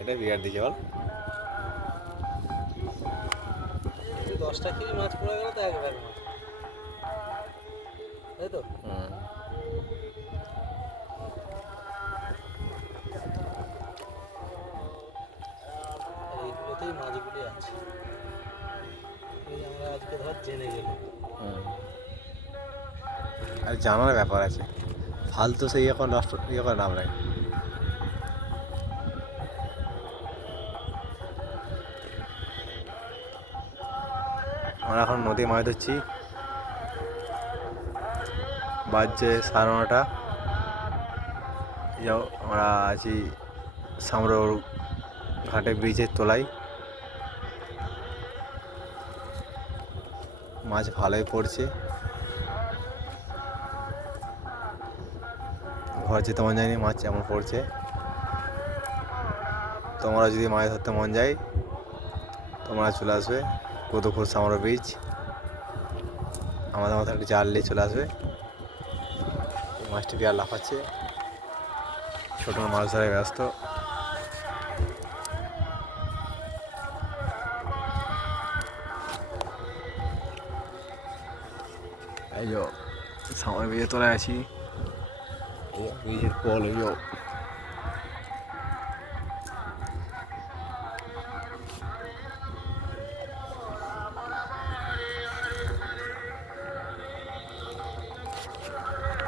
এটা বিরাট দিকে বল 10টা কেজি মাছ পড়ে গেল তো এক ব্যাগ মাছ, তাই তো? আর এইগুলোতেই মাছগুলি আছে, এই আমরা আজকে ধর জেনে গেলাম। আর জানার ব্যাপার আছে, ফালতু সেই এখন নষ্ট ইয়ে করে নাম নাই। আমরা এখন নদী মাছ ধরছি, বাজছে 9:30। যাও আমরা আছি সামরোর ঘাটে ব্রিজের তলায়। মাছ ভালোই পড়ছে, ঘর যেতে মন যায়নি, মাছ এমন পড়ছে। তোমরা যদি মাছ ধরতে মন যায় তোমরা চলে আসবে কদুপুর সামরো ব্রিজ, আমাদের মতো একটা জাল নিয়ে চলে আসবে। মাছটি বিয়ার লাফাচ্ছে, ছোট মাছ ধরে ব্যস্ত। এই যে সামনে ব্রিজের তলায় আছি, ব্রিজের পল এই